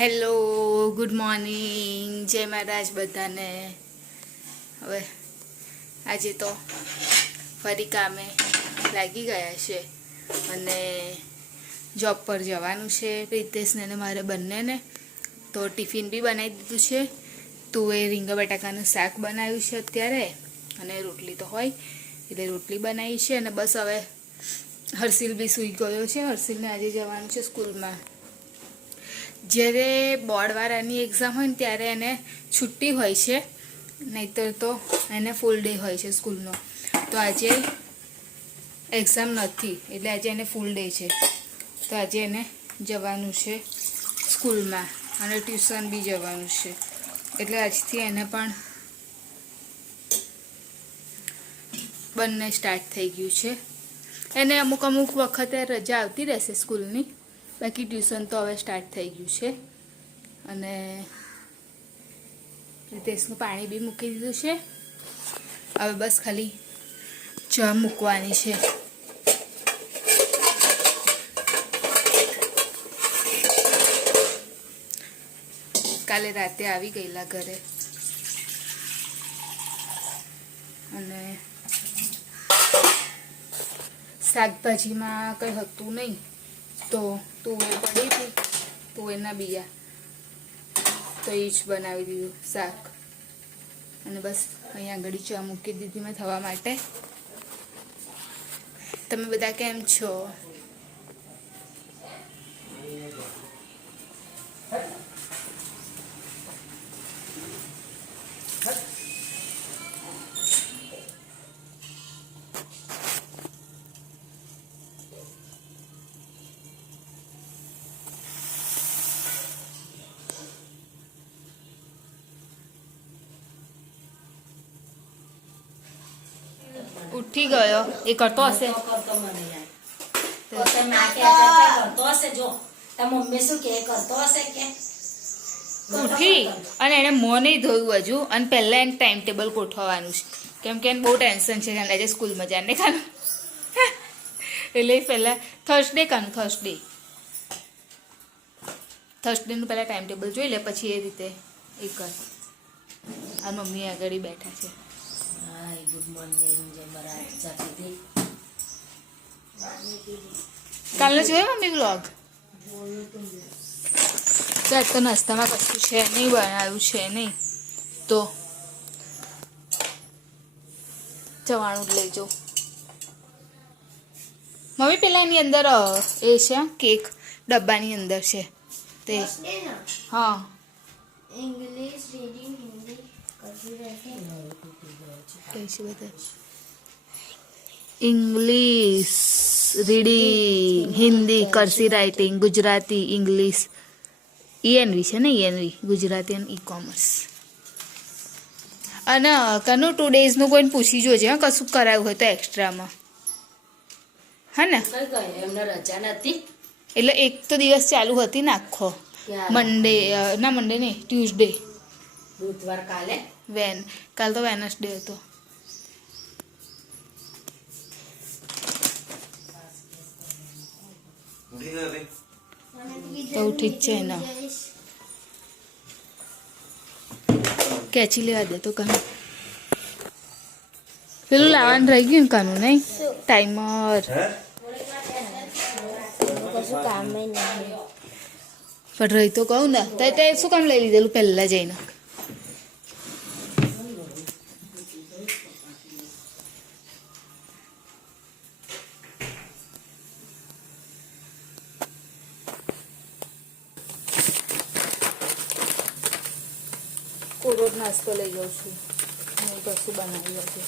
Hello good morning જય મહારાજ બધાને। હવે આજે તો ફરી કામે લાગી ગયા છે અને જોબ પર જવાનું છે પ્રિતેશને ને મારે બંનેને। તો ટિફિન બી બનાવી દીધું છે। તુવેર રીંગણ બટાકાનું શાક બનાવ્યું છે અત્યારે અને રોટલી તો હોય એટલે રોટલી બનાવી છે અને બસ હવે હર્ષિલ બી સૂઈ ગયો છે। હર્ષિલને આજે જવાનું છે સ્કૂલમાં। જ્યારે બોર્ડવાળાની એક્ઝામ હોય ને ત્યારે એને છુટ્ટી હોય છે, નહીંતર તો એને ફૂલ ડે હોય છે સ્કૂલનો। તો આજે એક્ઝામ નથી એટલે આજે એને ફૂલ ડે છે, તો આજે એને જવાનું છે સ્કૂલમાં અને ટ્યુશન બી જવાનું છે, એટલે આજથી એને પણ બંને સ્ટાર્ટ થઈ ગયું છે। એને અમુક વખતે રજા આવતી રહેશે સ્કૂલની, બાકી ટ્યુશન તો હવે સ્ટાર્ટ થઈ ગયું છે। અને રીતેશનું પાણી બી મૂકી દીધું છે। હવે બસ ખાલી ચા મૂકવાની છે। કાલે રાતે આવી ગયેલા ઘરે અને શાકભાજીમાં કંઈ હતું નહીં તો તુવેર પડી હતી, તુવેરના બીયા, તો એ જ બનાવી દીધું શાક અને બસ અહીંયા આગળ ચા મૂકી દીધી મેં થવા માટે। તમે બધા કેમ છો? ઉઠી ગયો એ કરતો હશે ઉઠી અને એને મોં નહીં ધોયું હજુ, અને પહેલાં એને ટાઈમ ટેબલ ગોઠવવાનું છે કેમ કે એને બહુ ટેન્શન છે આજે સ્કૂલમાં જાને ખાનું એટલે પહેલાં થર્સડેનું પહેલાં ટાઈમ ટેબલ જોઈ લે, પછી એ રીતે એ કર। આ મમ્મી આગળ બેઠા છે। ગુડ મોર્નિંગ જય મહારાજ। કાલનો જોયો મમ્મી વ્લોગ? ચાલ તો નાસ્તામાં કશું છે નહીં, બનાવ્યું છે નહીં તો જવાનું જ લઈ જાઉં મમ્મી। પેલા એની અંદર એ છે કેક ડબ્બાની અંદર છે તે, હા इंग्लिश रीडिंग हिंदी करती रहती કઈ છે બધા? ઇંગ્લિશ રીડિંગ, હિન્દી કરસી રાઇટિંગ, ગુજરાતી, ઇંગ્લિશ, ENV છે ને, ENV ગુજરાતી અને ઈ-કોમર્સ। અને કનું 2 ડેઝનું કોઈને પૂછી જોજે હા, કશું કરાયું હોય તો એક્સ્ટ્રામાં, હા ને? એમને રજા નથી એટલે એક તો દિવસ ચાલુ હતી ને આખો મંડે, ના મંડે નહીં ટ્યુઝડે, બુધવાર કાલે કાલ તો વેનસડે હતો। તો ઠીક છે ને, કેચી લેવા દે તો કાનું પેલું લાવવાનું રહી ગયું ને કાનું, નહીં ટાઈમર कશું काम में नहीं। પણ રહી તો કહું ને, તે શું કામ લઈ લીધેલું પહેલા જઈને? કોરો જ નાસ્તો લઈ જાઉં છું, હું કશું બનાવી હતું।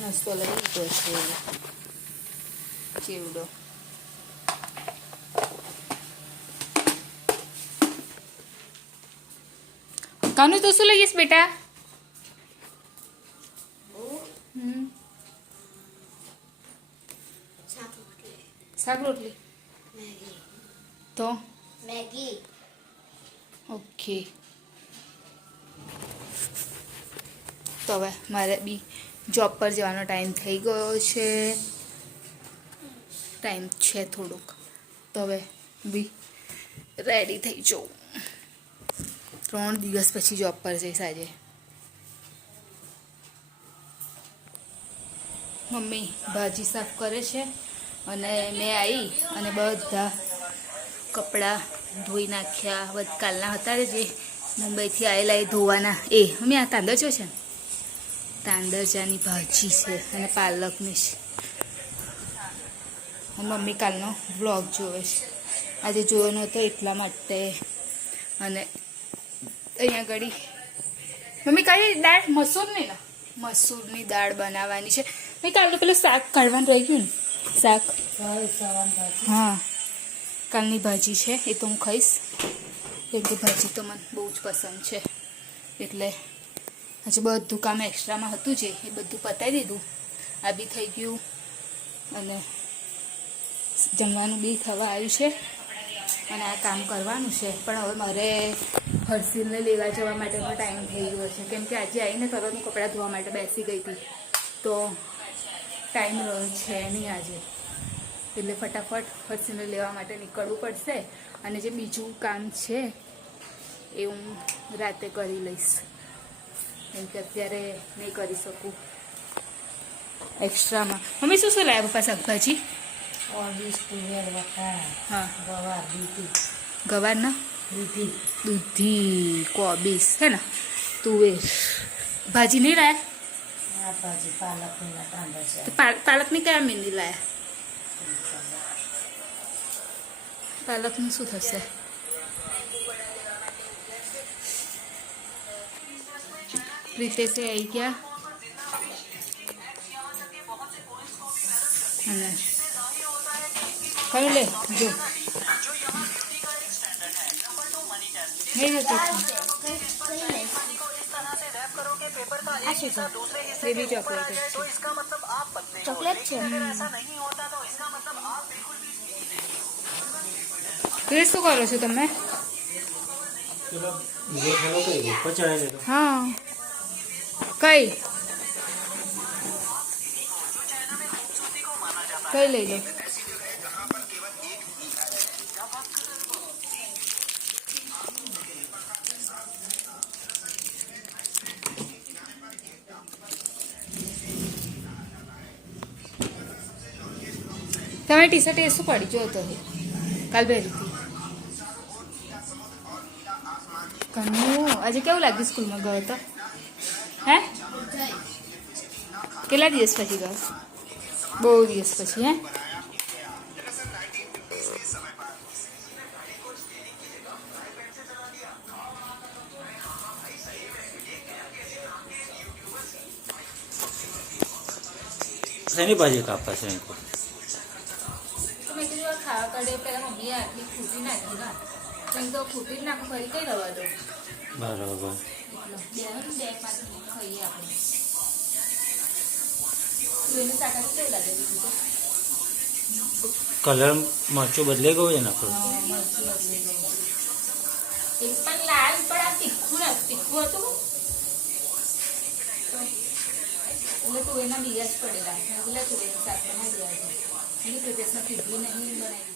નાસ્તો લઈ લીધો છે। ચેવડો. કાનુ તો શું લઈશ બેટા? શાક રોટલી તો मैगी ઓકે. તો હવે મારે બી જોબ પર જવાનો ટાઈમ થઈ ગયો છે. ટાઈમ છે થોડોક, તો હવે બી રેડી થઈ જાઉં. 3 દિવસ પછી જોબ પર જઈશ આજે. મમ્મી ભાજી સાફ કરે છે અને મેં આવી અને બધા કપડાં ધોઈ નાખ્યા. કાલના હતા જે મુંબઈથી આવેલા એ ધોવાના. એ મમ્મી આ તાંદરજો છે ને, તાંદરજાની ભાજી છે અને પાલકની છે. મમ્મી કાલનો વ્લોગ જોવે છે, આજે જોયો નહોતો એટલા માટે. અને અહીંયા આગળ મમ્મી કઈ દાળ? મસૂર નહીં ને, મસૂરની દાળ બનાવવાની છે. મેં કાલનું પેલું શાક કાઢવાનું રહી ગયું ને, શાક. હા, કાલની ભાજી છે એ તો હું ખાઈશ, કેમ કે ભાજી તો મને બહુ જ પસંદ છે. એટલે આજે બધું કામ એક્સ્ટ્રામાં હતું જે એ બધું પતાવી દીધું. આ બી થઈ ગયું અને જમવાનું બી થવા આવ્યું છે અને આ કામ કરવાનું છે. પણ હવે મારે હર્ષિલને લેવા જવા માટેનો ટાઈમ થઈ ગયો છે, કેમ કે આજે આવીને તરત હું કપડાં ધોવા માટે બેસી ગઈ હતી, તો ટાઈમ રહ્યો છે નહીં આજે. એટલે ફટાફટ હર્ષિલને લેવા માટે નીકળવું પડશે. અને જે બીજું કામ છે એ હું રાતે કરી લઈશ, કેમ કે અત્યારે નહીં કરી શકું એક્સ્ટ્રામાં. મમ્મી શું શું લાવ્યા પપ્પા શાકભાજી? હા, ગવારના દૂધી, કોબીસ હે ને, તુવેર. ભાજી નહીં લાયા? પાલકની કયા મીંદી લાયા? પાલકનું શું થશે? રીતે તે આવી ગયા અને કયું લે જો નહીં જતું બેબી ચોકલેટ चॉकलेट છે એ શું કરો છો તમે? હા, કઈ કઈ લઈ લો. તમારી ટી શર્ટ એ શું પડી? જો તો કાલ પહેરી હતી. કન્નુ આજે કેવું લાગ્યું સ્કૂલમાં ગયો તો? હે, કેટલા દિવસ પછી ગયો? બહુ દિવસ પછી. હે, શેની ભાજી કાપવા છે? મેં કીધું ખાવા કાઢે પેલા મમ્મીએ આટલી ખૂટી નાખી ના, કેમ તો ખૂટી નાખ ફરી કઈ રવા દો. બરાબર. બે પાછી ખાઈએ આપણે. એનું શાકાથી કેવું લાગે? કલર મરચું બદલાઈ ગયું છે ને આપણું. એક પણ લાલ પણ આ તીખું તીખું હતું એટલે તુવેરના બીજા જ પડેલા. એટલે તુવેરનું શાક ના દેવા એની પ્રિપેરેશન કીધું નહીં બનાવી.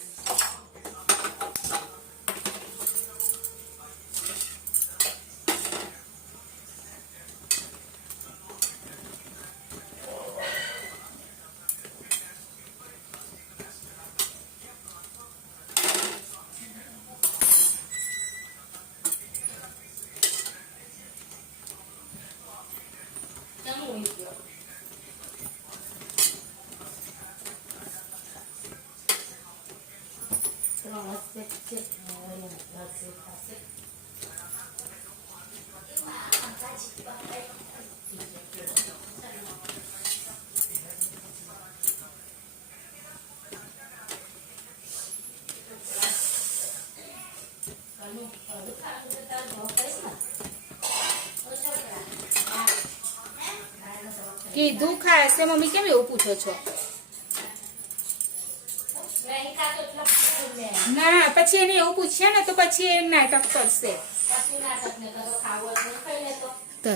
કીધું ખાશે મમ્મી, કેમ એવું પૂછો છો? નહીં ખાતો એટલે પૂછું મેં. ના, પછી એને એવું પૂછશે ને તો પછી એ નાટક કરશે. પછી નાટક ને તો ખાવું હોય તો ખાઈ લેતો. તો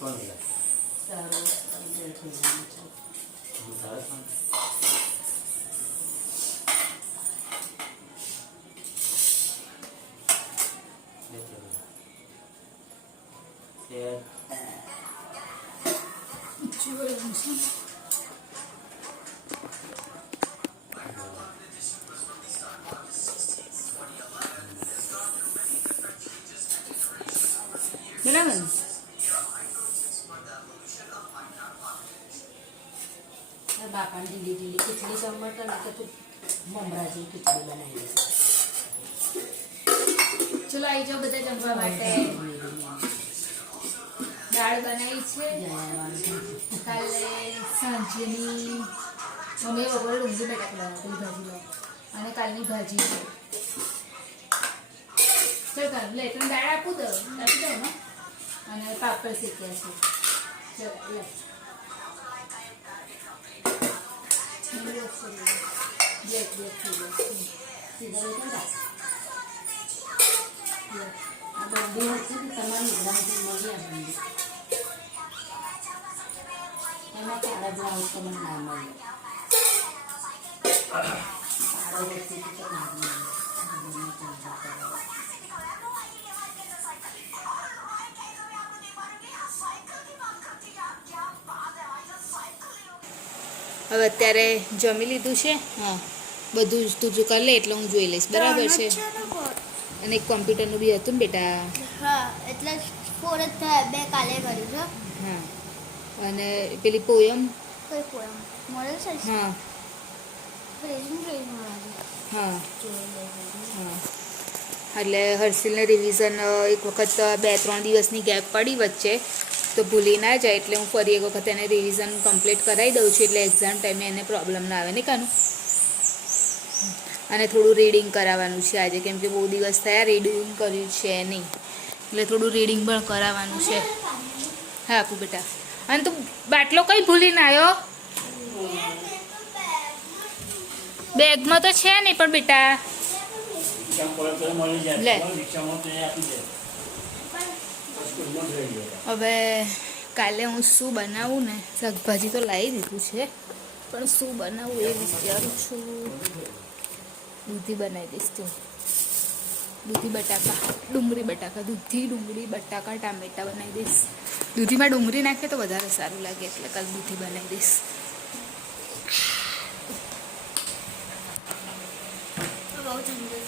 કોણ લે? સારું, સમજણ થઈ ગયું છે. હું તારે કોણ? બરાબર ને? બાપાને ઢીલી ઢીલી ખીચડી સમજતો ને કે તું મમરા જેવી ખીચડી બનાવી દે. ચલો આવી જાઓ બધા જમવા માટે. દાળ બનાવી છે કાલે સાંજની. મમ્મીએ બપોરે ડુંગળી બટાકા લાવ્યા પેલી ભાજી લાવ, અને કાલની ભાજી છે. ચલ કાલ લે, તને દાળ આપી દો ને, અને પાપડ શેક્યા છે. ચલ લે. બ્લેક થઈ ગયો. સીધા લેતો ને આ બંડી હતી ને તમારી એકદમથી મળી આ બંડી. એમાં કાળા બ્લાઉઝ તો મને ના મળે. કાળો વસ્તુ તો ના મળે. હવે અત્યારે જમી લીધું છે. હા, બધું જ તું કરી લે એટલે હું જોઈ લઈશ. બરાબર છે. અને એક કોમ્પ્યુટરનું બી હતું ને બેટા. હા, એટલે 4 જ થયા, 2 કાલે કર્યું છે. હા, અને પેલી પોયમ. કઈ પોયમ મોડેલ છે? હા પ્રેઝન્ટ હા જોઈ લેવું. હા, એટલે હર્ષિલને રિવિઝન એક વખત 2-3 દિવસની ગેપ પડી વચ્ચે, તો ભૂલી ના જાય એટલે હું ફરી એક વખત એને રિવિઝન કમ્પ્લીટ કરાવી દઉં છું, એટલે એક્ઝામ ટાઈમે એને પ્રોબ્લેમ ના આવે ને કાનું. અને થોડું રીડિંગ કરાવવાનું છે આજે, કેમ કે બહુ દિવસ થયા રીડિંગ કર્યું છે નહીં, એટલે થોડું રીડિંગ પણ કરાવવાનું છે. હા આપું બેટા. અને તું બાટલો કઈ ભૂલીને આવ્યો? બેગમાં તો છે નહીં પણ બેટા. લે હવે કાલે હું શું બનાવું ને, શાકભાજી તો લાવી દીધું છે, પણ શું બનાવું એ વિચારું છું. દૂધી બનાવી દઈશ તો, દૂધી બટાકા, ડુંગળી બટાકા, દૂધી ડુંગળી બટાકા ટામેટા બનાવી દઈશ. દૂધીમાં ડુંગળી નાખે તો વધારે સારું લાગે, એટલે કાલે દૂધી બનાવી દઈશ. બહુ ઠંડુ છે.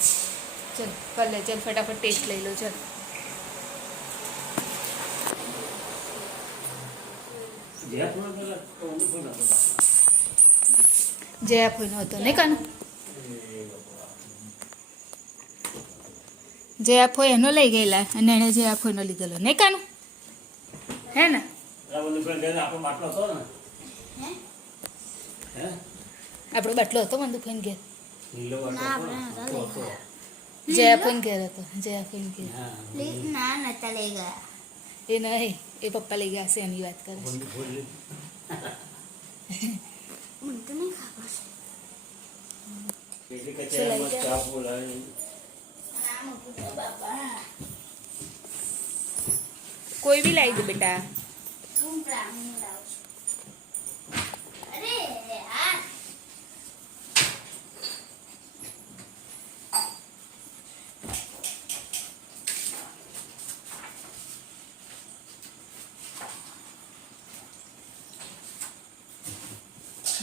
ચલ ભલે, ચલ ફટાફટ ટેસ્ટ લઈ લો. ચલ જયા ફોઈનો હતો ને કાનો, જયા ફોઈ એનો લઈ ગયેલા અને એને જયા ફોઈનો લીધેલો ને કાનો, હે ને? આપણો બાટલો હતો મંદુફાઈન ઘેર, ના, આપણે નતા લઈ ગયા. જયા ફોઈન ઘેર હતો, જયા ફોઈન ઘેર. ના, નતા લઈ ગયા. એ નહીં, એ પપ્પા લઈ ગયા હશે એની વાત કરે છે. મને તો નહીં ખબર છે. બાપા કોઈ બી લાવી દે બેટા. હું બ્રાઉન લાવું છું. અરે યાર,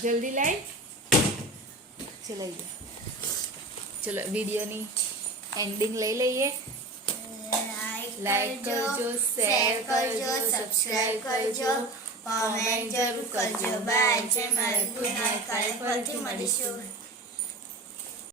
જલ્દી લાવી, ચલાવી દે. ચલો વિડીયોની એન્ડિંગ લઈ લઈએ. લાઈક કરજો, શેર કરજો, સબસ્ક્રાઇબ કરજો, કોમેન્ટ જરૂર કરજો. બાય. જય મારા ગુડ નાઇટ. કાલે ફરીથી મળીશું.